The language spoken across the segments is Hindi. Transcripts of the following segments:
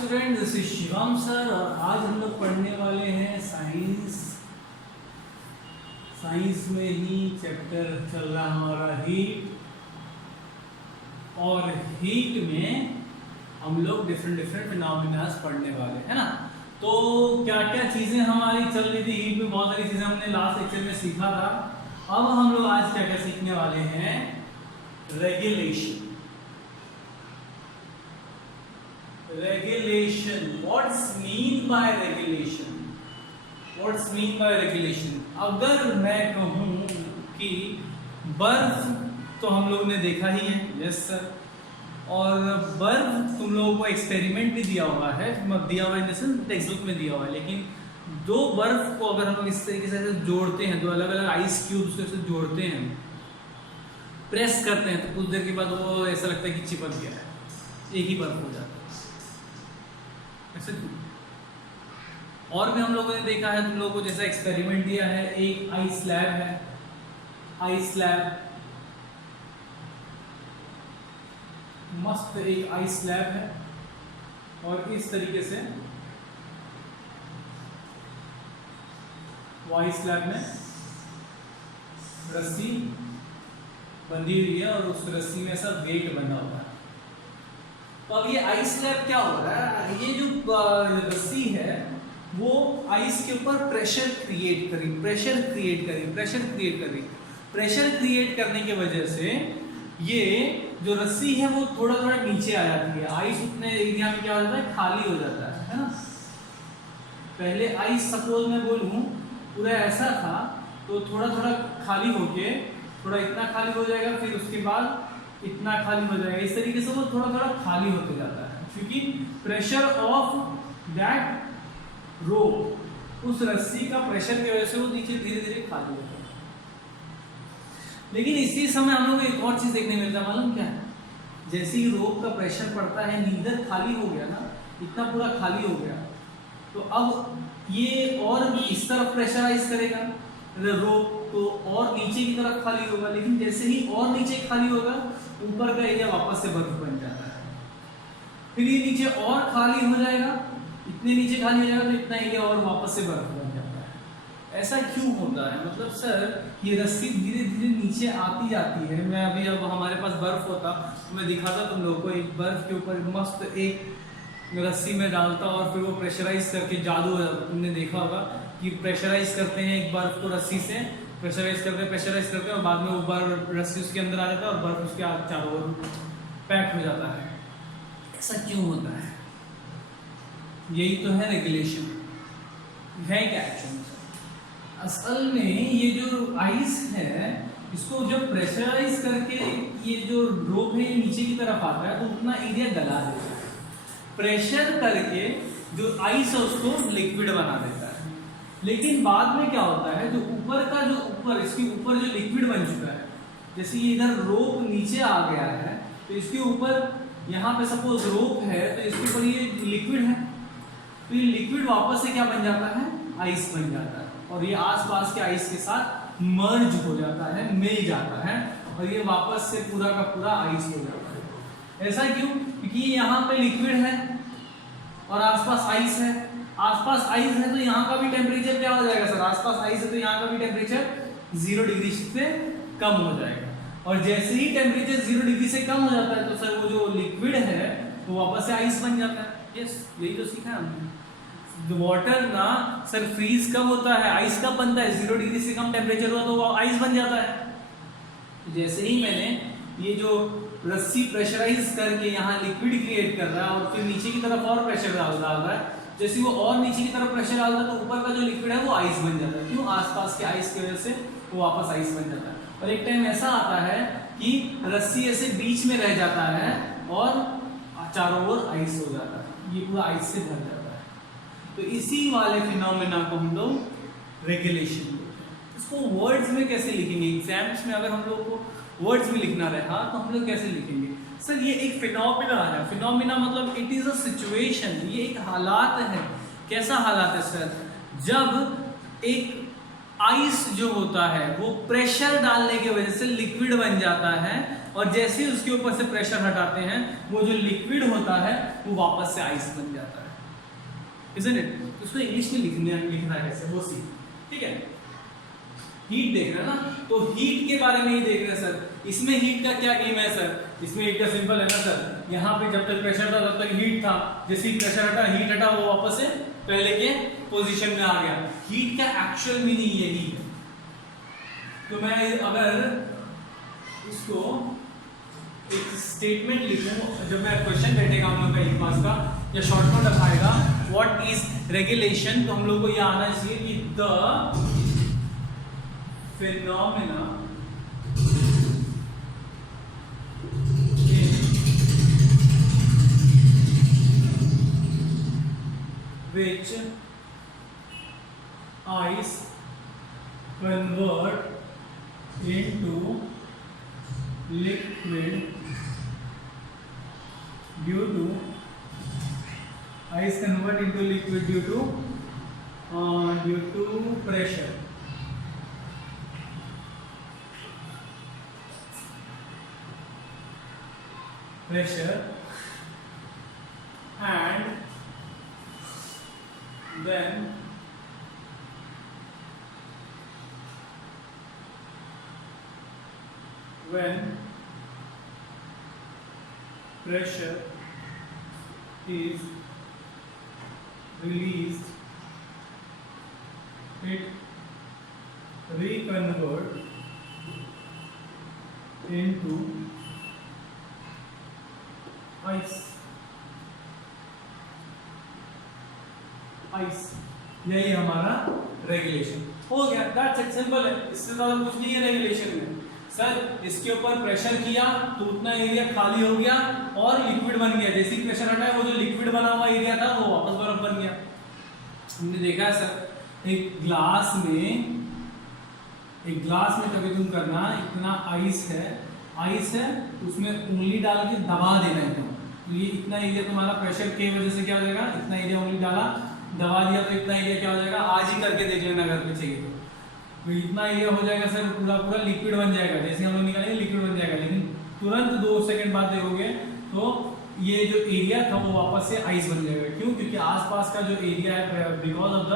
Student, this is Shivam sir और आज हम लोग पढ़ने वाले हैं साइंस में ही चैप्टर चल रहा हमारा हीट। और हीट में हम लोग डिफरेंट फिनोमिनास पढ़ने वाले हैं ना। तो क्या क्या चीज़ें हमारी चल रही थी हीट में, बहुत सारी चीज़ें हमने लास्ट लेक्चर में सीखा था। अब हम लोग आज क्या क्या सीखने वाले हैं, regulation. What's mean by regulation? What's mean by regulation? अगर मैं कहूँ कि बर्फ तो हम लोग ने देखा ही है, यस सर। और बर्फ तुम लोगों को एक्सपेरिमेंट भी दिया हुआ है, दिया हुआ है टेक्स्ट बुक में दिया हुआ है। लेकिन दो बर्फ को अगर हम लोग इस तरीके से जोड़ते हैं, दो अलग अलग आइस क्यूब्स को जोड़ते हैं, प्रेस करते हैं, तो कुछ देर के बाद वो ऐसा लगता है कि चिपक गया है, एक ही बर्फ हो जाता है। ऐसे और भी हम लोगों ने देखा है, तुम लोगों को जैसा एक्सपेरिमेंट दिया है, एक आइस स्लैब है, आइस स्लैब मस्त एक आइस स्लैब है। और इस तरीके से वो आइस स्लैब में रस्सी बंधी हुई है और उस रस्सी में ऐसा वेट बना हुआ है। तो अब ये आइस स्लैब क्या हो रहा है, ये जो रस्सी है वो आइस के ऊपर प्रेशर क्रिएट क्रिएट करने की वजह से ये जो रस्सी है वो थोड़ा थोड़ा नीचे आ जाती है। आइस उतने एरिया में क्या हो जाता है, खाली हो जाता है ना। पहले आइस सपोज मैं बोलूं पूरा ऐसा था, तो थोड़ा थोड़ा खाली होके थोड़ा इतना खाली हो जाएगा, फिर उसके बाद इतना खाली हो जाएगा। इस तरीके से वो थोड़ा थोड़ा खाली होते जाता है, क्योंकि प्रेशर ऑफ दैट रोप, उस रस्सी का प्रेशर की वजह से वो नीचे धीरे धीरे खाली होता है। लेकिन इसी समय हम लोग को एक और चीज देखने मिलता है, मालूम क्या है, जैसे ही रोप का प्रेशर पड़ता है, नीडर खाली हो गया ना, इतना पूरा खाली हो गया, तो अब ये और इस तरफ प्रेशराइज करेगा रोप, तो और नीचे की तरफ खाली होगा। लेकिन जैसे ही और नीचे खाली होगा, ऊपर का एरिया वापस से बर्फ बन जाता है। फिर ये नीचे और खाली हो जाएगा, इतने नीचे खाली हो जाएगा तो इतना एरिया और वापस से बर्फ बन जाता है। ऐसा क्यों होता है, मतलब सर ये रस्सी धीरे धीरे नीचे आती जाती है। मैं अभी जब हमारे पास बर्फ होता तो मैं दिखाता तुम लोग को, एक बर्फ के ऊपर मस्त एक रस्सी में डालता और फिर वो प्रेशराइज करके जादू हो जाता। तुमने देखा होगा कि प्रेशराइज करते हैं एक बर्फ को रस्सी से, प्रेशराइज करते हैं और बाद में वो बर्फ रस्सी उसके अंदर आ जाता है और बर्फ उसके चारों ओर पैक हो जाता है। ऐसा क्यों होता है, यही तो है रेगुलेशन, है क्या एक्शन। असल में ये जो आइस है, इसको जब प्रेशराइज करके ये जो रोप है ये नीचे की तरफ आता है, तो उतना एरिया गला देता है। प्रेशर करके जो आइस है उसको लिक्विड बना देता है। लेकिन बाद में क्या होता है, जो ऊपर इसके ऊपर जो लिक्विड बन चुका है, जैसे ये इधर रोप नीचे आ गया है, तो इसके ऊपर यहाँ पे सपोज रोप है, तो इसके ऊपर ये लिक्विड है, तो ये लिक्विड वापस से क्या बन जाता है, आइस बन जाता है। और ये आसपास के आइस के साथ मर्ज हो जाता है, मिल जाता है, और ये वापस से पूरा का पूरा आइस हो जाता है। ऐसा क्यों, क्योंकि यहाँ पे लिक्विड है और आसपास आइस है। आसपास आइस है तो यहाँ का भी टेम्परेचर क्या हो जाएगा सर, आसपास आइस है तो यहाँ का भी टेम्परेचर 0 डिग्री से कम हो जाएगा। और जैसे ही टेम्परेचर 0 डिग्री से कम हो जाता है, तो सर वो जो लिक्विड है वो वापस से आइस बन जाता है। यस, यही तो सीखा हमने। वाटर ना सर फ्रीज कब होता है, आइस कब बनता है, 0 डिग्री से कम टेम्परेचर हुआ तो वो आइस बन जाता है। जैसे ही मैंने ये जो रस्सी प्रेशराइज करके यहाँ लिक्विड क्रिएट कर रहा है और फिर नीचे की तरफ और प्रेशर डाल रहा है, जैसे वो और नीचे की तरफ प्रेशर डालता है तो ऊपर का जो लिक्विड है वो आइस बन जाता है। क्यों, आसपास के आइस की वजह से वो वापस आइस बन जाता है। और एक टाइम ऐसा आता है कि रस्सी ऐसे बीच में रह जाता है और चारों ओर आइस हो जाता है, ये पूरा आइस से भर जाता है। तो इसी वाले फिनोमेना को हम लोग रेगुलेशन बोलते हैं। इसको वर्ड्स में कैसे लिखेंगे, एग्जाम्स में अगर हम लोग को वर्ड्स में लिखना रहा तो हम लोग कैसे लिखेंगे सर, ये एक फिनोमिना है। फिनोमिना मतलब इट इज अ सिचुएशन, ये एक हालात है। कैसा हालात है सर, जब एक आइस जो होता है वो प्रेशर डालने की वजह से लिक्विड बन जाता है और जैसे ही उसके ऊपर से प्रेशर हटाते हैं वो जो लिक्विड होता है वो वापस से आइस बन जाता है, isn't it? उसको इंग्लिश में लिखना है कैसे वो सी, ठीक है। हीट देख रहे हैं ना, तो हीट के बारे में ही देख रहे हैं सर। इसमें हीट का क्या गेम है सर? इसमें हीट का सिंपल है ना सर, यहाँ पे जब तक प्रेशर था तब तक हीट था, जैसे ही प्रेशर हटा हीट हटा वो वापस से पहले के पोजीशन में आ गया। हीट का एक्चुअल मीनिंग यही है। तो मैं अगर इसको एक स्टेटमेंट लिखूं, जब मैं क्वेश्चन बैठेगा हम लोग का एक पास का या शॉर्ट नोट रखाएगा व्हाट इज रेगुलेशन, तो हम लोग को यह आना चाहिए कि the phenomena which ice convert into liquid due to ice convert into liquid due to pressure. And then when pressure is released, it reconverts into ice. यही हमारा रेगुलेशन हो गया। दैट्स इट, सिंपल है, इससे ज्यादा कुछ नहीं है रेगुलेशन में। सर इसके ऊपर प्रेशर किया तो उतना एरिया खाली हो गया और लिक्विड बन गया, जैसे ही प्रेशर हटाया वो जो लिक्विड बना हुआ एरिया था वो वापस बर्फ बन गया। हमने देखा है सर एक ग्लास में कभी तुम करना, इतना आइस है उसमें उंगली डाल के दबा देना है, तो ये इतना एरिया तुम्हारा प्रेशर के वजह से क्या हो जाएगा, इतना एरिया उंगली डाला दबा दिया तो इतना एरिया क्या हो जाएगा, आज ही करके देख लेना अगर चाहिए तो इतना एरिया हो जाएगा सर, पूरा लिक्विड बन जाएगा। जैसे हम लोग निकालेंगे लिक्विड बन जाएगा, लेकिन तुरंत 2 सेकंड बाद देखोगे तो ये जो एरिया था वो वापस से आइस बन जाएगा। क्यों? क्योंकि आसपास का जो एरिया है बिकॉज ऑफ द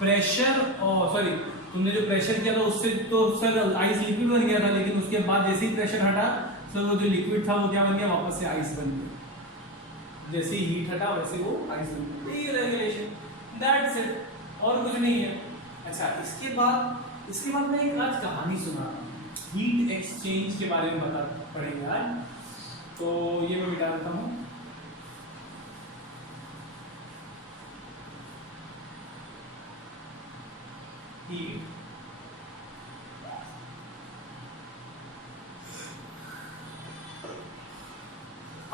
प्रेशर, और सॉरी तुमने जो प्रेशर किया था उससे तो सर आइस लिक्विड बन गया था, लेकिन उसके बाद जैसे ही प्रेशर हटा सर वो जो लिक्विड था वो क्या बन गया, वापस से आइस बन गया। जैसे ही हीट हटा वैसे वो आइस बन गया। ये रेगुलेशन, दैट्स इट, और कुछ नहीं है। अच्छा इसके बाद मैं एक आज कहानी सुना, हीट एक्सचेंज के बारे में पढ़ेंगे आज, तो ये मैं मिटा देता हूँ। हीट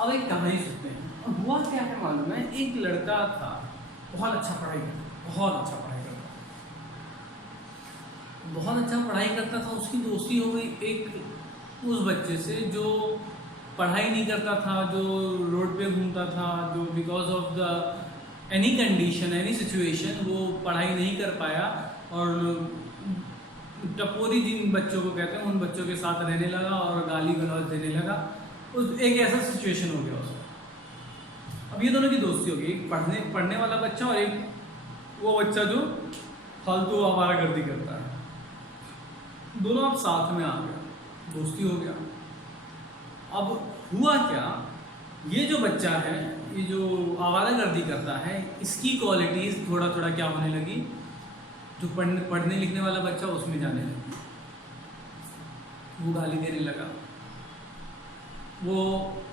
अब एक कहानी सुनते हैं। हुआ क्या है मालूम है, एक लड़का था बहुत अच्छा पढ़ाई करता था, उसकी दोस्ती हो गई एक उस बच्चे से जो पढ़ाई नहीं करता था, जो रोड पे घूमता था, जो because of the any condition any situation वो पढ़ाई नहीं कर पाया और टपोरी जिन बच्चों को कहते हैं उन बच्चों के साथ रहने लगा और गाली गलौज देने लगा। उस एक ऐसा सिचुएशन हो गया उसका। अब ये दोनों की दोस्ती हो गई, एक पढ़ने वाला बच्चा और एक वो बच्चा जो फालतू आवारागर्दी करता है, दोनों अब साथ में आ गया, दोस्ती हो गया। अब हुआ क्या, ये जो बच्चा है, ये जो आवारागर्दी करता है, इसकी क्वालिटीज थोड़ा थोड़ा क्या होने लगी, जो पढ़ने लिखने वाला बच्चा उसमें जाने लगी, वो गाली देने लगा, वो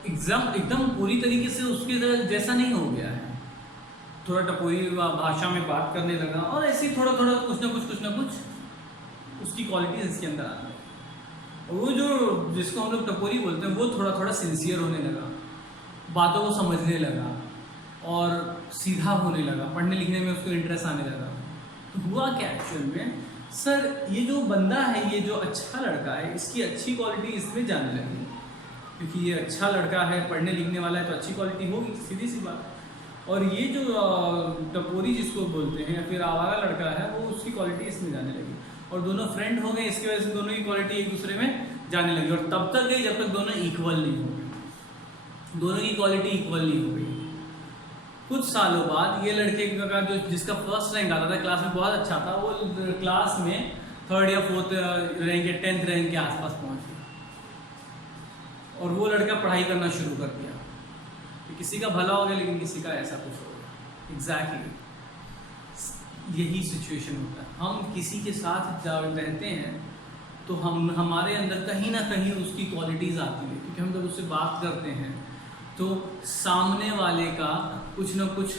एकदम पूरी तरीके से उसके जैसा नहीं हो गया है, थोड़ा टपोरी भाषा में बात करने लगा और ऐसे ही थोड़ा कुछ ना कुछ उसकी क्वालिटीज इसके अंदर आ गई। वो जो जिसको हम लोग टपोरी बोलते हैं वो थोड़ा सिंसियर होने लगा, बातों को समझने लगा और सीधा होने लगा, पढ़ने लिखने में उसको इंटरेस्ट आने लगा। तो हुआ क्या एक्चुअल में, सर ये जो बंदा है, ये जो अच्छा लड़का है, इसकी अच्छी क्वालिटी इसमें जाने लगी, क्योंकि ये अच्छा लड़का है, पढ़ने लिखने वाला है, तो अच्छी क्वालिटी होगी, सीधी सी बात। और ये जो टपोरी जिसको बोलते हैं, फिर आवारा लड़का है, वो उसकी क्वालिटी इसमें जाने लगी और दोनों फ्रेंड हो गए। इसकी वजह से दोनों की क्वालिटी एक दूसरे में जाने लगी, और तब तक गई जब तक दोनों इक्वल नहीं हो गए, दोनों की क्वालिटी इक्वल नहीं हो गई। कुछ सालों बाद ये लड़के का जो जिसका फर्स्ट रैंक आता था क्लास में, बहुत अच्छा था, वो क्लास में 3rd या 4th रैंक या 10th रैंक के आसपास पहुंच गया, और वो लड़का पढ़ाई करना शुरू कर दिया। तो किसी का भला हो गया, लेकिन किसी का ऐसा कुछ हो गया। एग्जैक्टली यही सिचुएशन होता है। हम किसी के साथ रहते हैं तो हमारे अंदर कहीं ना कहीं उसकी क्वालिटीज़ आती है, क्योंकि हम जब उससे बात करते हैं तो सामने वाले का कुछ ना कुछ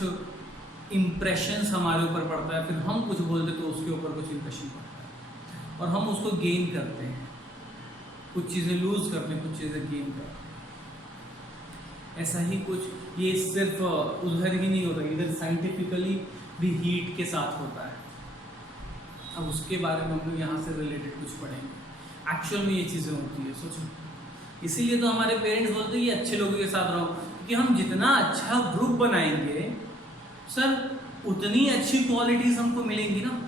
इम्प्रेशंस हमारे ऊपर पड़ता है, फिर हम कुछ बोलते तो उसके ऊपर कुछ इम्प्रेशन पड़ता है, और हम उसको गेन करते हैं, कुछ चीज़ें लूज करते हैं, कुछ चीज़ें गेन करते हैं। ऐसा ही कुछ ये सिर्फ उधर ही नहीं होता, इधर साइंटिफिकली भी हीट के साथ होता है। अब उसके बारे में हम लोग यहाँ से रिलेटेड कुछ पढ़ेंगे, एक्चुअल में ये चीज़ें होती है। सोचो, इसीलिए तो हमारे पेरेंट्स बोलते हैं कि अच्छे लोगों के साथ रहो, क्योंकि हम जितना अच्छा ग्रुप बनाएंगे सर उतनी अच्छी क्वालिटीज़ हमको मिलेंगी ना।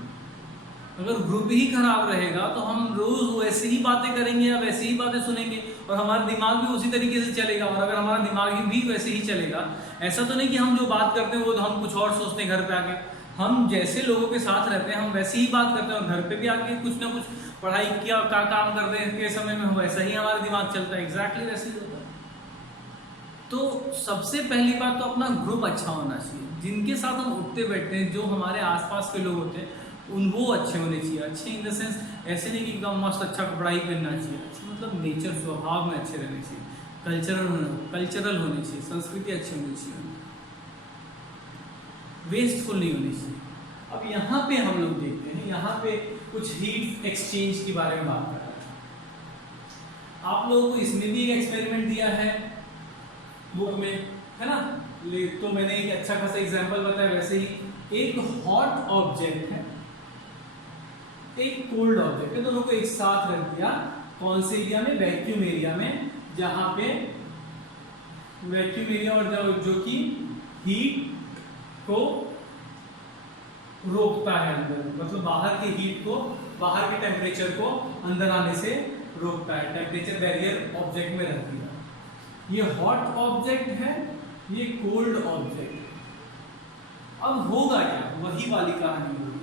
अगर ग्रुप ही खराब रहेगा तो हम रोज़ वैसे ही बातें करेंगे या वैसे ही बातें सुनेंगे, और हमारा दिमाग भी उसी तरीके से चलेगा। और अगर हमारा दिमाग भी वैसे ही चलेगा, ऐसा तो नहीं कि हम जो बात करते हैं वो हम कुछ और सोचते हैं घर पे आके, हम जैसे लोगों के साथ रहते हैं हम वैसे ही बात करते हैं, और घर पे भी आके कुछ ना कुछ पढ़ाई का काम करते हैं के समय में वैसा ही हमारा दिमाग चलता है। एग्जैक्टली वैसे ही होता है। तो सबसे पहली बात तो अपना ग्रुप अच्छा होना चाहिए, जिनके साथ हम उठते बैठते हैं, जो हमारे आसपास के लोग होते हैं वो अच्छे होने चाहिए। अच्छे इन द सेंस ऐसे नहीं कि एकदम मस्त अच्छा पढ़ाई करना चाहिए, अच्छे मतलब नेचर स्वभाव में अच्छे रहने चाहिए, कल्चरल होने चाहिए, संस्कृति अच्छी होनी चाहिए, वेस्टफुल नहीं होनी चाहिए। अब यहाँ पे हम लोग देखते हैं, यहाँ पे कुछ हीट एक्सचेंज के बारे में बात कर रहे हैं। आप लोगों को इसमें भी एक एक्सपेरिमेंट दिया है बुक में, है ना। तो मैंने एक अच्छा खासा एग्जांपल बताया, वैसे ही एक हॉट ऑब्जेक्ट है, एक कोल्ड ऑब्जेक्ट है, दोनों को एक साथ रख दिया। कौन से एरिया में? वैक्यूम एरिया में, जहां पे वैक्यूम एरिया और जो कि हीट को रोकता है अंदर, मतलब बाहर की हीट को, बाहर के टेम्परेचर को अंदर आने से रोकता है, टेम्परेचर बैरियर ऑब्जेक्ट में रख दिया। ये हॉट ऑब्जेक्ट है, ये कोल्ड ऑब्जेक्ट है। अब होगा क्या? वही वाली कहानी होगी,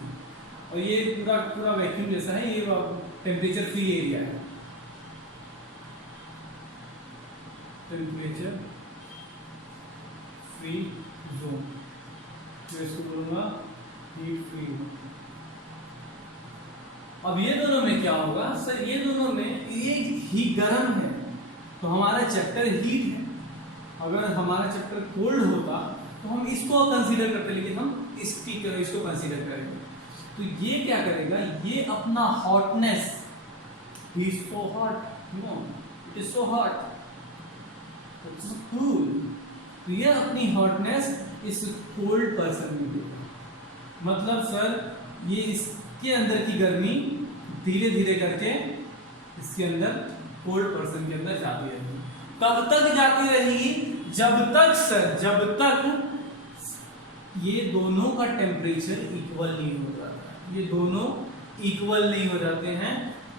और ये पूरा वैक्यूम जैसा है, ये टेम्परेचर फ्री एरिया है, टेम्परेचर फ्री जोन, तो इसको बोलूंगा हीट फ्री जोन। अब ये दोनों में क्या होगा सर? ये दोनों में एक ही गर्म है तो हमारा चैप्टर हीट है, अगर हमारा चैप्टर कोल्ड होता तो हम इसको कंसीडर करते, लेकिन हम इसको कंसीडर करेंगे। तो ये क्या करेगा? ये अपना hotness, he is so hot, no it is so hot, it's cool, तो ये अपनी हॉटनेस इस कोल्ड पर्सन में देगा। मतलब सर ये इसके अंदर की गर्मी धीरे धीरे करके इसके अंदर कोल्ड पर्सन के अंदर जाती रहेगी। कब तक जाती रहेगी? जब तक ये दोनों का टेम्परेचर इक्वल नहीं हो जाता। ये दोनों इक्वल नहीं हो जाते हैं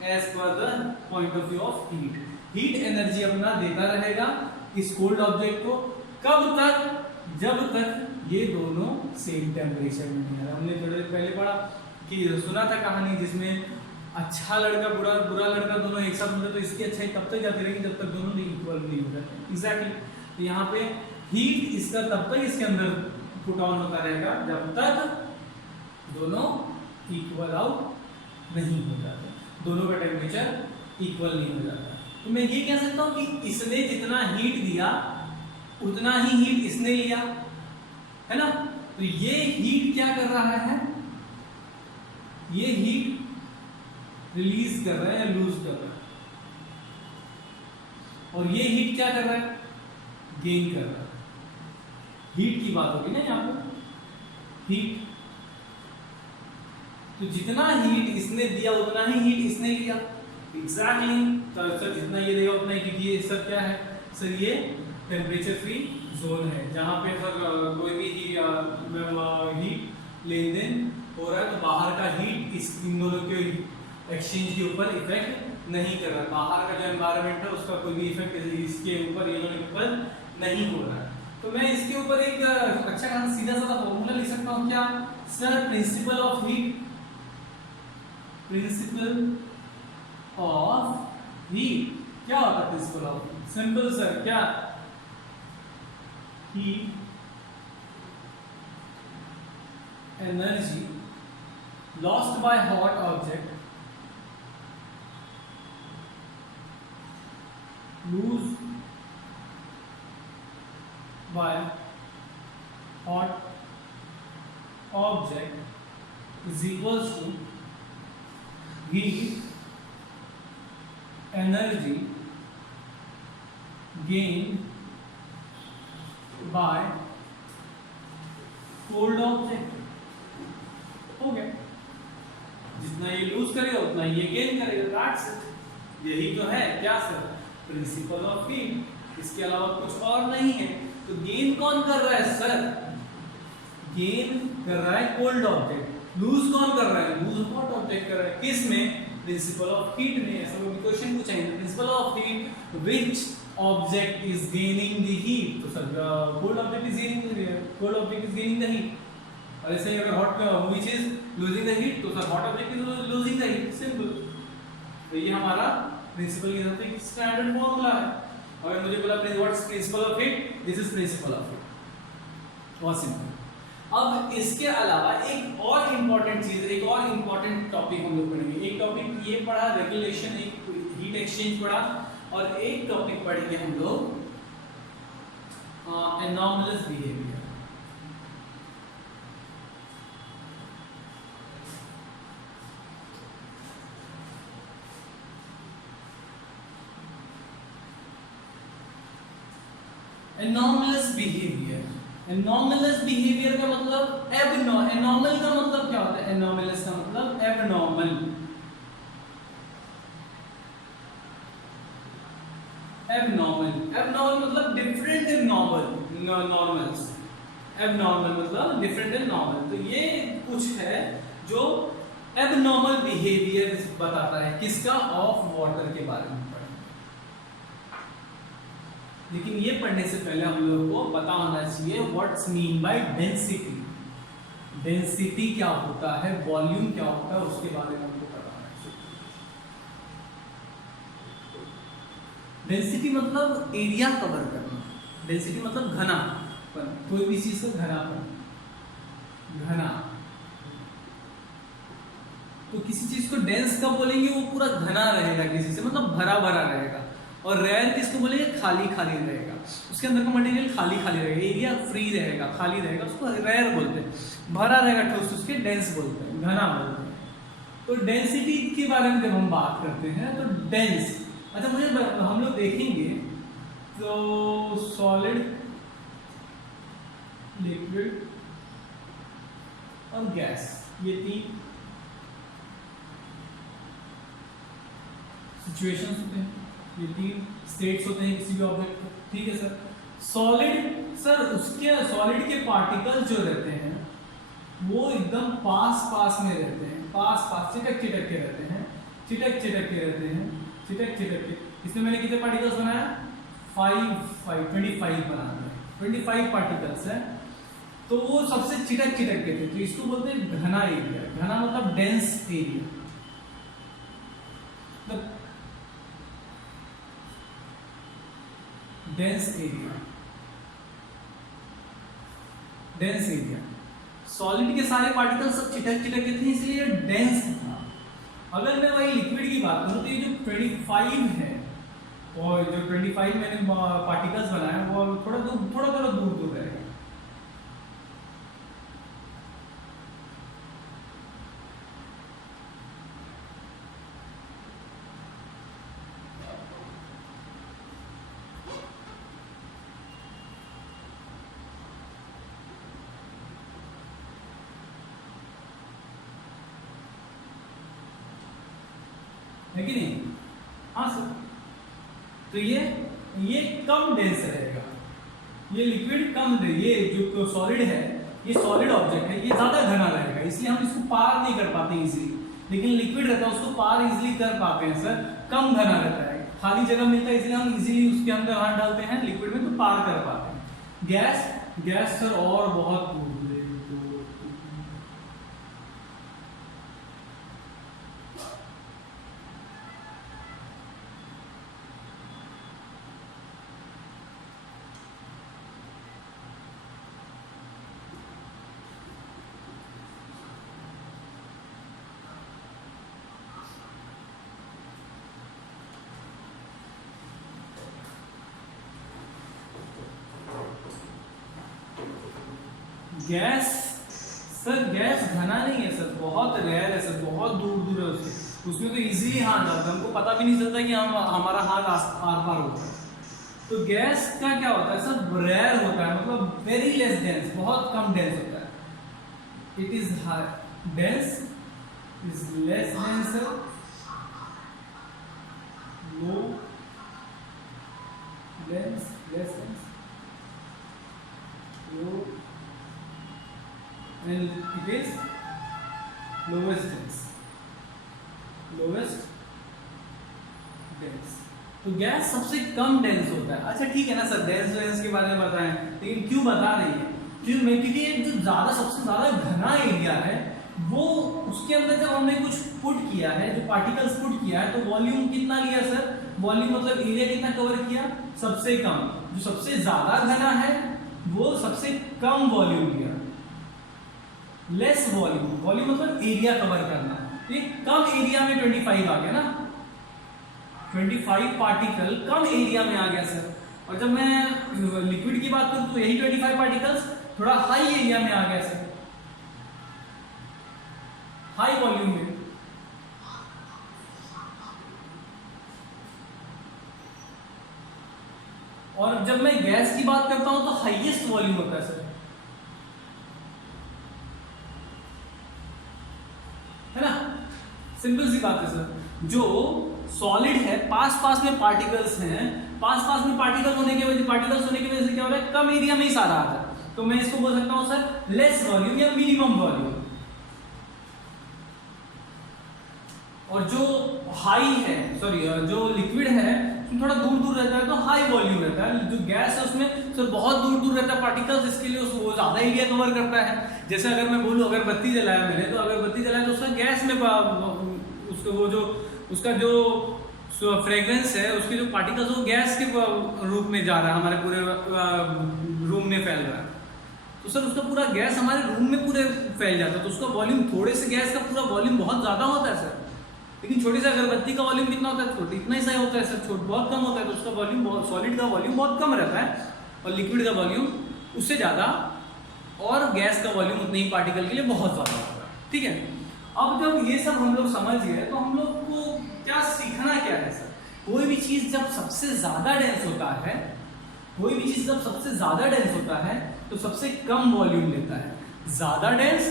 as per the point of view of heat. Heat energy अपना देता रहेगा इस कोल्ड ऑब्जेक्ट को, कब तक? जब तक ये दोनों सेम टेम्परेचर में नहीं आ रहा। हमने थोड़ी देर पहले पढ़ा कि सुना था कहानी जिसमें अच्छा लड़का बुरा लड़का दोनों एक साथ होते तो इसकी अच्छाई तब तक जाती रहेगी जब तक दोनों इक्वल नहीं हो जाते। एग्जैक्टली। तो यहाँ पे हीट इसका तब तक इसके अंदर पुट ऑन होता रहेगा जब तक दोनों इक्वल आउट नहीं हो जाते, दोनों का टेम्परेचर इक्वल नहीं हो जाता। तो मैं ये कह सकता हूँ कि इसने जितना हीट दिया उतना ही हीट इसने लिया, है ना। तो ये हीट क्या कर रहा है? ये हीट रिलीज कर रहा है या लूज कर रहा है, और ये हीट क्या कर रहा है? गेन कर रहा है। हीट की बात होगी ना यहाँ पर, हीट। तो जितना हीट इसने दिया उतना ही हीट इसने लिया। एग्जैक्टली। तो सर जितना ये देगा उतना ही, क्योंकि ये सर क्या है? सर ये टेम्परेचर फ्री जोन है, जहाँ पे सर कोई भी हीट लेन देन हो रहा है, तो बाहर का हीट इन दोनों के एक्सचेंज के ऊपर इफेक्ट नहीं कर रहा है, बाहर का जो एनवायरनमेंट है उसका कोई भी इफेक्ट इसके ऊपर ये के ऊपर नहीं हो रहा है। तो मैं इसके ऊपर एक अच्छा खासा सीधा साधा फॉर्मूला लिख सकता हूँ, क्या sir? Principle of heat, principle of heat क्या होता है? Principle of heat simple sir, क्या? Heat energy lost by hot object lose by hot object is equals to heat energy gained by cold object। हो गया, जितना ये लूज करेगा उतना ये गेन करेगा। दैट्स इट, यही तो है क्या सर? प्रिंसिपल ऑफ हीट, इसके अलावा कुछ और नहीं है। तो गेन कौन कर रहा है सर? गेन कर रहा है कोल्ड ऑब्जेक्ट, लूज कौन कर रहा है? लूज हॉट ऑब्जेक्ट कर रहा है। किस में? प्रिंसिपल ऑफ हीट में। ऐसा कोई क्वेश्चन पूछा है, principle of heat which object is gaining the heat? तो sir cold object is gaining the heat. और ऐसे ही अगर hot which is losing the heat, तो sir hot object is losing the heat, simple. तो ये हमारा प्रिंसिपल के साथ एक स्टैंडर्ड फॉर्मूला है। अगर मुझे बोला what is principal of heat, this is principal of heat, बहुत सिंपल। अब इसके अलावा एक और इंपॉर्टेंट चीज, एक और इंपॉर्टेंट टॉपिक हम लोग पढ़ेंगे। एक टॉपिक ये पढ़ा रेगुलेशन, एक हीट एक्सचेंज पढ़ा, और एक टॉपिक पढ़ेंगे हम लोग anomalous behaviour. Anomalous behaviour, anomalous behaviour का मतलब एनॉमल का मतलब क्या होता है? एनॉमलस का मतलब एबनॉर्मल। एबनॉर्मल मतलब डिफरेंट इन नॉर्मल्स। एबनॉर्मल मतलब डिफरेंट इन नॉर्मल। तो ये कुछ है जो एबनॉर्मल बिहेवियर बताता है, किसका? ऑफ वाटर के बारे में। लेकिन ये पढ़ने से पहले हम लोगों को पता होना चाहिए what's mean by density. Density क्या होता है, वॉल्यूम क्या होता है, उसके बारे में हमको पता होना चाहिए। डेंसिटी मतलब एरिया कवर करना, डेंसिटी मतलब घनापन, कोई भी चीज का घनापन, घना। तो किसी चीज को डेंस कब बोलेंगे? वो पूरा घना रहेगा किसी से, मतलब भरा भरा रहेगा। और रेयर किसको बोलेंगे? खाली खाली रहेगा, उसके अंदर का मटेरियल खाली खाली रहेगा, एरिया फ्री रहेगा, खाली रहेगा, उसको रेयर बोलते हैं। भरा रहेगा ठोस, उसके डेंस बोलते हैं, घना बोलते हैं। तो डेंसिटी के बारे में जब हम बात करते हैं तो डेंस, अच्छा मुझे हम लोग देखेंगे तो सॉलिड, लिक्विड और गैस, ये तीन सिचुएशंस होते हैं, ये तीन स्टेट्स होते हैं किसी भी ऑब्जेक्ट को, ठीक है सर। सॉलिड, सर उसके सॉलिड के पार्टिकल जो रहते हैं वो एकदम पास पास में रहते हैं, पास पास चिटक चिटक के रहते हैं, चिटक चिटक के रहते हैं, चिटक चिटक के। इसमें मैंने कितने पार्टिकल्स बनाया? 25 बना दिए, 25 पार्टिकल्स हैं। तो वो सबसे चिटक चिटक के थे, तो इसको बोलते हैं घना एरिया। घना मतलब dense area. Dense area, dense area. Solid के सारे पार्टिकल सब चिटक चिटक के थे, इसलिए डेंस था। अगर मैं वही लिक्विड की बात करूं तो ये जो 25 है, और जो 25 मैंने पार्टिकल्स बनाए वो थोड़ा दूर रहेगा। है कि नहीं? हाँ सर। तो ये कम डेंस रहेगा, ये लिक्विड कम, ये जो सॉलिड है, ये सॉलिड ऑब्जेक्ट है, ये ज्यादा घना रहेगा, इसलिए हम इसको पार नहीं कर पाते इजीली। लेकिन लिक्विड रहता है उसको पार इजीली कर पाते हैं सर, कम घना रहता है, खाली जगह मिलता है इसलिए हम इजीली उसके अंदर हाथ डालते हैं लिक्विड में तो पार कर पाते हैं। गैस सर और बहुत दूर है। गैस घना नहीं है सर, बहुत रेयर है सर, बहुत दूर दूर है उसमें तो इजीली हाथ डालते हैं, हमको पता भी नहीं चलता कि हमारा हाथ आर पार होता है। तो गैस का क्या होता है सर, रेयर होता है, मतलब वेरी लेस डेंस, बहुत कम डेंस होता है। It is dense is less denser, low dense, less dense, low and it is lowest dense, तो गैस सबसे कम डेंस होता है। अच्छा ठीक है ना सर, डेंस के बारे में बताएं, लेकिन क्यों बता रही है, क्योंकि जो सबसे ज्यादा घना एरिया है वो उसके अंदर जब हमने कुछ पुट किया है, जो पार्टिकल्स पुट किया है, तो वॉल्यूम कितना लिया सर, वॉल्यूम मतलब एरिया कितना कवर किया, सबसे कम। जो सबसे ज्यादा घना है वो सबसे कम वॉल्यूम लिया, लेस वॉल्यूम मतलब एरिया कवर करना, तो कम एरिया में 25 आ गया ना, 25 पार्टिकल कम एरिया में आ गया सर। और जब मैं लिक्विड की बात करूं तो यही 25 पार्टिकल्स थोड़ा हाई एरिया में आ गया सर, हाई वॉल्यूम में। और जब मैं गैस की बात करता हूं तो हाईएस्ट वॉल्यूम होता है सर, है ना, सिंपल सी बात है सर। जो सॉलिड है, पास में पार्टिकल्स हैं, पास में पार्टिकल्स होने की वजह से क्या हो रहा है, कम एरिया में ही सारा आता है, तो मैं इसको बोल सकता हूं सर लेस वॉल्यूम या मिनिमम वॉल्यूम। और जो हाई है, जो लिक्विड है थोड़ा दूर रहता है तो हाई वॉल्यूम रहता है। जो गैस है उसमें सर बहुत दूर रहता है पार्टिकल्स, इसके लिए वो ज्यादा एरिया कवर करता है। जैसे अगर मैं बोलूं अगरबत्ती जलाया मैंने, तो अगरबत्ती जलाया तो उसका गैस में उसको वो जो उसका जो फ्रेग्रेंस है, उसके जो पार्टिकल्स वो गैस के रूप में जा रहा है, हमारे पूरे रूम में फैल रहा है। तो सर उसका पूरा गैस हमारे रूम में पूरे फैल जाता है, तो उसका वॉल्यूम, थोड़े से गैस का पूरा वॉल्यूम बहुत ज्यादा होता है सर। लेकिन छोटी सी अगरबत्ती का वॉल्यूम कितना होता है, छोटी इतना ही सा होता है सर, बहुत कम होता है, तो उसका वॉल्यूम, सॉलिड का वॉल्यूम बहुत कम रहता है, और लिक्विड का वॉल्यूम उससे ज़्यादा, और गैस का वॉल्यूम उतने ही पार्टिकल के लिए बहुत ज़्यादा होता है। ठीक है, अब जब ये सब हम लोग समझ गए तो हम लोग को क्या सीखना क्या है सर, कोई भी चीज़ जब सबसे ज़्यादा डेंस होता है, तो सबसे कम वॉल्यूम लेता है। ज़्यादा डेंस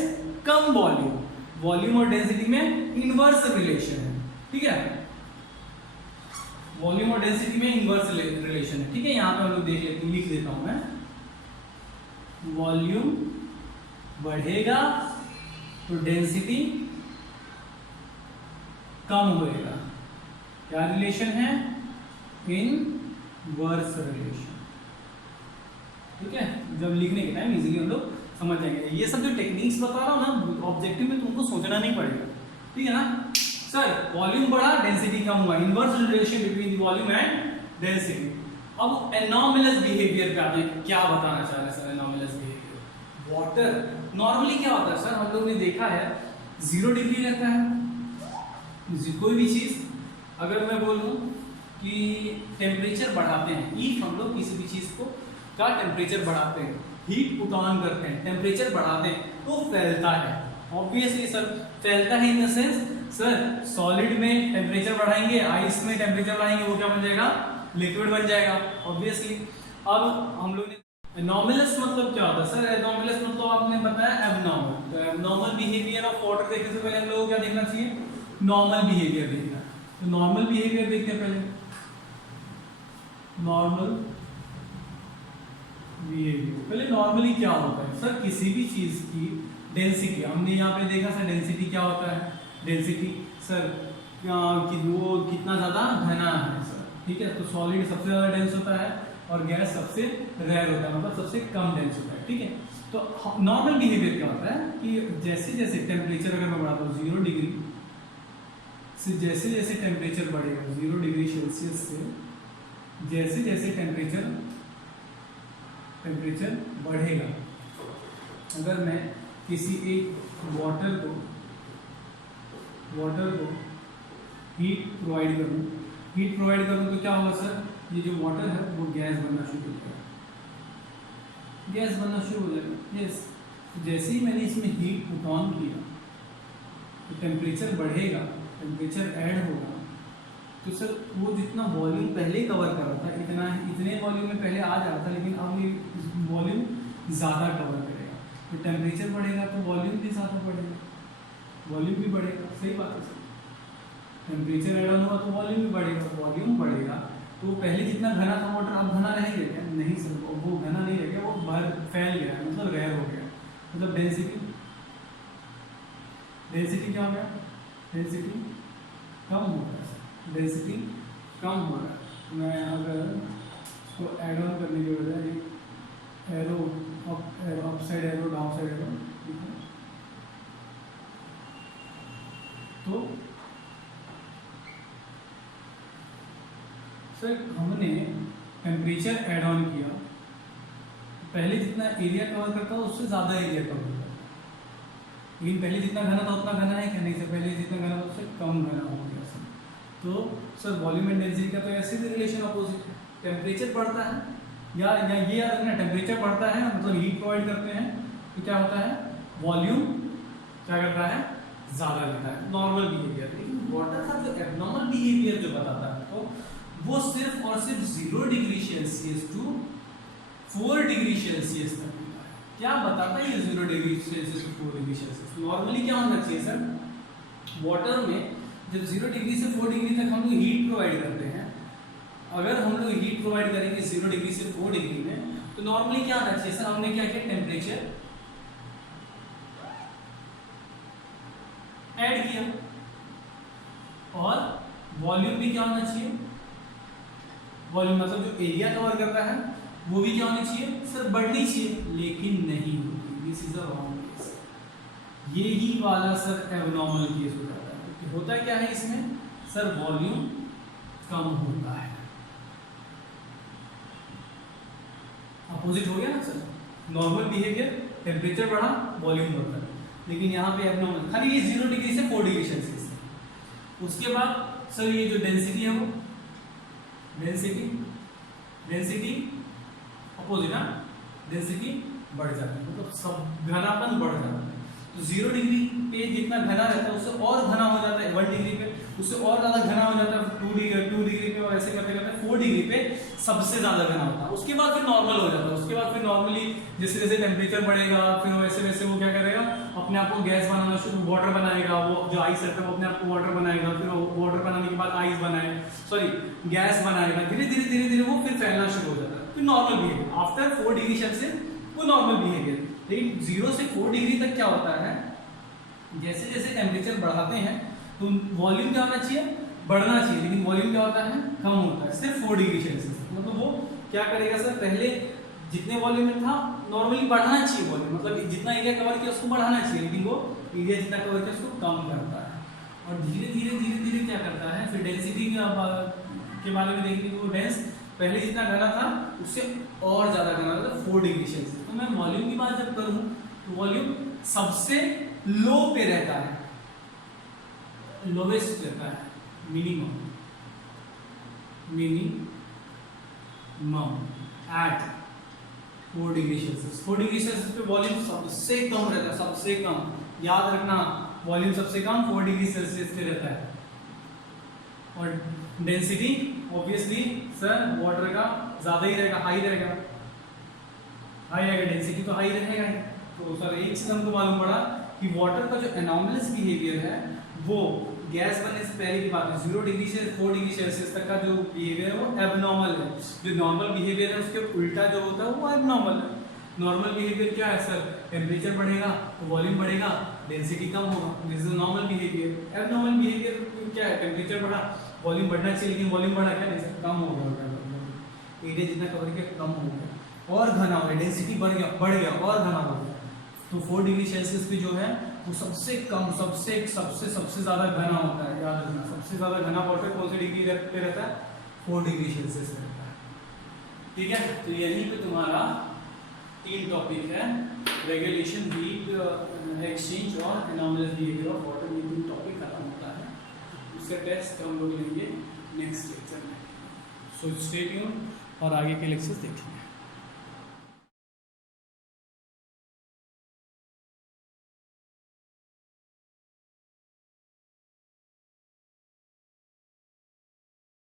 कम वॉल्यूम, वॉल्यूम और डेंसिटी में इनवर्स रिलेशन है। ठीक है, वॉल्यूम और डेंसिटी में इनवर्स रिलेशन है। ठीक है, यहां पे हम लोग देख लेते हैं, लिख देता हूं मैं, वॉल्यूम बढ़ेगा तो डेंसिटी कम होएगा। क्या रिलेशन है, इनवर्स रिलेशन। ठीक है, जब लिखने के टाइम इजीली हम लोग समझ जाएंगे। ये सब जो टेक्निक्स बता रहा हूँ ना, ऑब्जेक्टिव में तुमको सोचना नहीं पड़ेगा। ठीक है ना सर, वॉल्यूम बढ़ा डेंसिटी कम हुआ, inverse relation between volume and density. अब एनॉमलस बिहेवियर पे आते हैं, क्या बताना चाह रहे हैं sir anomalous behaviour. Water normally क्या होता है सर, हम लोग ने देखा है 0 डिग्री रहता है। कोई भी चीज अगर मैं बोलूं कि टेम्परेचर बढ़ाते हैं, हीट, हम लोग किसी भी चीज को का टेम्परेचर बढ़ाते हैं, हीट पुट ऑन करते हैं, टेम्परेचर बढ़ाते हैं, तो फैलता है। ऑब्वियसली सर फैलता है in the sense, sir solid में टेम्परेचर बढ़ाएंगे, आइस में टेम्परेचर बढ़ाएंगे, वो क्या बन जाएगा, लिक्विड बन जाएगा ऑब्वियसली। अब हम लोग ने एनॉमलस मतलब क्या होता है सर, एनॉमलस मतलब आपने बताया एबनॉर्मल। तो एबनॉर्मल बिहेवियर ऑफ वाटर देखने से पहले हम लोगों को क्या देखना चाहिए, नॉर्मल बिहेवियर देखना। तो नॉर्मल बिहेवियर देखते हैं पहले, नॉर्मल बिहेवियर। पहले नॉर्मली क्या होता है सर, किसी भी चीज की डेंसिटी, हमने यहाँ पे देखा सर डेंसिटी क्या होता है, डेंसिटी सर कि वो कितना ज़्यादा घना है सर, ठीक है। तो सॉलिड सबसे ज़्यादा डेंस होता है और गैस सबसे रेयर होता है, मतलब सबसे कम डेंस होता है, ठीक है। तो नॉर्मल बिहेवियर क्या होता है कि जैसे जैसे टेम्परेचर अगर मैं बढ़ाता हूँ 0 डिग्री से, जैसे जैसे टेम्परेचर बढ़ेगा 0 डिग्री सेल्सियस से, जैसे जैसे टेम्परेचर बढ़ेगा, अगर मैं किसी एक वाटर को हीट प्रोवाइड करूँ तो क्या होगा सर, ये जो वाटर है वो गैस बनना शुरू हो जाएगा, यस। जैसे ही मैंने इसमें हीट पुट ऑन किया तो टेम्परेचर बढ़ेगा, टेम्परेचर ऐड होगा, तो सर वो जितना वॉल्यूम पहले कवर कर रहा था इतने वॉल्यूम में पहले आ जा रहा था, लेकिन अब ये वॉल्यूम ज़्यादा कवर करेगा। तो टेम्परेचर बढ़ेगा तो वॉल्यूम भी ज़्यादा बढ़ेगा, वॉल्यूम भी बढ़ेगा, सही बात है सर। टेम्परेचर ऐड ऑन हुआ तो वॉल्यूम भी बढ़ेगा, वॉल्यूम बढ़ेगा तो पहले जितना घना था वाटर अब घना रहेगा क्या? नहीं सर, वो घना नहीं रह गया, वो बाहर फैल गया, मतलब रेयर हो गया, मतलब डेंसिटी क्या हो गया? डेंसिटी कम हो रहा है, डेंसिटी कम हो रहा है। मैं अगर इसको ऐड ऑन करने की बजाय arrow up side arrow down side arrow, तो सर हमने टेम्परेचर ऐड ऑन किया, पहले जितना एरिया कवर करता था उससे ज़्यादा एरिया कवर करता था, लेकिन पहले जितना घना था उतना घना है क्या? नहीं सर, पहले जितना घना था उससे कम घना हो गया सर। तो सर वॉल्यूम एंड डेंसिटी का तो ऐसे भी रिलेशन अपोजिट है, टेम्परेचर बढ़ता है या ये याद रखना, टेम्परेचर बढ़ता है मतलब हीट प्रोवाइड करते हैं तो क्या होता है, वॉल्यूम क्या करता है, ज़्यादा रहता है, नॉर्मल बिहेवियर। लेकिन वाटर का जो एबनॉर्मल बिहेवियर जो बताता है तो वो सिर्फ और सिर्फ 0 degree Celsius to 4 degree Celsius तक होता है। क्या बताता है ये 0 degree Celsius to 4 degree Celsius? Normally क्या होना चाहिए सर, वाटर में जब 0 डिग्री से 4 डिग्री तक हम लोग हीट प्रोवाइड करते हैं, अगर हम लोग हीट प्रोवाइड करेंगे 0 डिग्री से 4 डिग्री में, तो नॉर्मली क्या होना चाहिए सर, हमने क्या किया, टेम्परेचर ऐड किया और वॉल्यूम भी क्या होना चाहिए, वॉल्यूम मतलब जो एरिया कवर करता है वो भी क्या होनी चाहिए सर, बढ़नी चाहिए, लेकिन नहीं होती। This is a wrong case, ये ही वाला सर एबनॉर्मल केस हो जाता है। तो होता क्या है इसमें सर, वॉल्यूम कम होता है, अपोजिट हो गया ना सर। नॉर्मल बिहेवियर, टेम्परेचर बढ़ा वॉल्यूम बढ़ता है, लेकिन यहाँ पे एबनॉर्मल खाली ये 0 डिग्री से 4 डिग्री सेल्सियस है। उसके बाद सर ये जो डेंसिटी है वो डेंसिटी अपोजिट ना, डेंसिटी बढ़ जाती है, मतलब सब घनापन बढ़ जाता है। तो 0 डिग्री पे जितना घना रहता है उससे और घना हो जाता है, 1 डिग्री पे उससे और ज़्यादा घना हो जाता है, 2 डिग्री पे, और ऐसे करते करते 4 डिग्री पे सबसे ज़्यादा घना होता है। उसके बाद फिर नॉर्मल हो जाता है, उसके बाद फिर नॉर्मली जैसे जैसे टेम्परेचर बढ़ेगा फिर वैसे वैसे वो क्या करेगा, अपने आप को गैस बनाना शुरू, वाटर बनाएगा, वो जो आइस रहता है वो अपने आप को वाटर बनाएगा, फिर वाटर बनाने के बाद आइस बनाए, गैस बनाएगा, धीरे धीरे वो फिर फैलना शुरू हो जाता है, फिर normal behaviour after 4 degree Celsius वो नॉर्मल बिहेवियर। लेकिन 0 से 4 डिग्री तक क्या होता है, जैसे जैसे टेम्परेचर बढ़ाते हैं तो वॉल्यूम क्या होना चाहिए, बढ़ना चाहिए, लेकिन वॉल्यूम क्या होता है, कम होता है, सिर्फ 4 डिग्री सेल्सियस। मतलब वो क्या करेगा सर, पहले जितने वॉल्यूम में था नॉर्मली बढ़ाना चाहिए वॉल्यूम, मतलब जितना एरिया कवर किया उसको बढ़ाना चाहिए, लेकिन वो एरिया जितना कवर किया उसको कम करता है। और धीरे धीरे क्या करता है, फिर डेंसिटी के बारे में देखेंगे, वो डेंस पहले जितना घना था उससे और ज़्यादा घना था, 4 डिग्री सेल्सियस। तो मैं वॉल्यूम की बात जब करूँ तो वॉल्यूम सबसे लो पे रहता है, लोवेस्ट रहता है, minimum at 4 degree Celsius. 4 degree Celsius पे वॉल्यूम सबसे कम रहता है, सबसे कम, याद रखना, वॉल्यूम सबसे कम 4 डिग्री सेल्सियस पे रहता है। और डेंसिटी ऑब्वियसली सर वाटर का ज़्यादा ही रहेगा, हाई रहेगा, डेंसिटी तो हाई रहेगा ही। तो सर एक चीज़ हमको मालूम पड़ा कि वाटर का जो एनॉमलस बिहेवियर है वो गैस बनने से पहले की बात है, 0 डिग्री से 4 डिग्री सेल्सियस तक का जो बिहेवियर है वो एबनॉर्मल है। जो नॉर्मल बिहेवियर है उसके उल्टा जो होता है वो एबनॉर्मल है। नॉर्मल बिहेवियर क्या है सर, टेम्परेचर बढ़ेगा तो वॉल्यूम बढ़ेगा, डेंसिटी कम होगा, this is normal behaviour. Abnormal behaviour क्या है, टेम्परेचर बढ़ा, वॉल्यूम बढ़ना चाहिए, लेकिन वॉल्यूम बढ़ा क्या नहीं सर, कम हो गया, एरिया जितना कवर किया कम हो गया और घना हो गया, डेंसिटी बढ़ गया और घना हो गया। तो 4 डिग्री सेल्सियस पे जो है वो सबसे कम सबसे ज़्यादा घना होता है, याद रखना सबसे ज़्यादा घना वाटर कौन सी डिग्री पे रहता है, 4 डिग्री सेल्सियस रहता है। ठीक है, तो यहीं पे तुम्हारा 3 टॉपिक है, रेगुलेशन, हीट एक्सचेंज और एनॉमलस बिहेवियर ऑफ वाटर, ये 3 टॉपिक खत्म होता है। उसका टेस्ट हम लोग लेंगे नेक्स्ट लेक्चर में। सो स्टे ट्यून और आगे के लेक्चर्स देखेंगे।